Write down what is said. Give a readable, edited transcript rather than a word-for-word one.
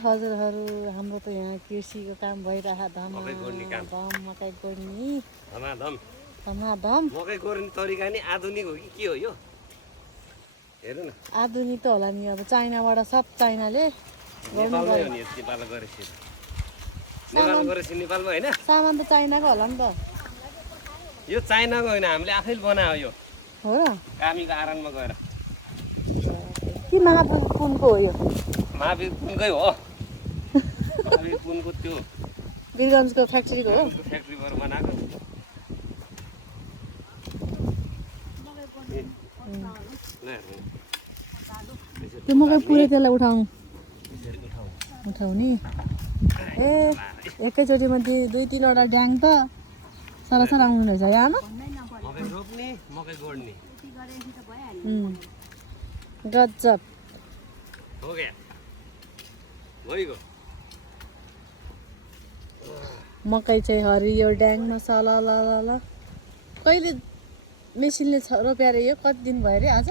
हजुरहरू हाम्रो त यहाँ कृषिको काम भइरहेको धम मकै गोड्ने काम मकै गोड्ने धमाधम धमाधम मकै गोड्ने तरिका नि आधुनिक हो कि के हो यो हेर्नु न आधुनिक त होला नि अब चाइनाबाट सब चाइनाले नेपालमै हो नि नेपाल गरेपछि नेपाल गरेपछि नेपालमा होइन सामान त चाइनाको होला नि त यो चाइनाको होइन हामीले आफैले बनायो यो हो र कामीको आरनमा गएर के महावीर पुनको हो यो महावीर पुनकै हो महावीर पुनको त्यो वीरगन्जको फ्याक्ट्रीको हो फ्याक्ट्रीबाट बनाएको त्यो मकै पुरै त्यसलाई उठाउने ए एकैचोटिमा दुई तिनवटा ड्याङ त सरसर आउनु रहेछ यहाँ आमा मकै रोप्ने मकै गोड्ने गजब हो क्या भइगयो मकै चाहिँ हरियो ड्याङमा सला ल कहिले मेसिनले रोप्या रे यो कति दिन भयो अरे आज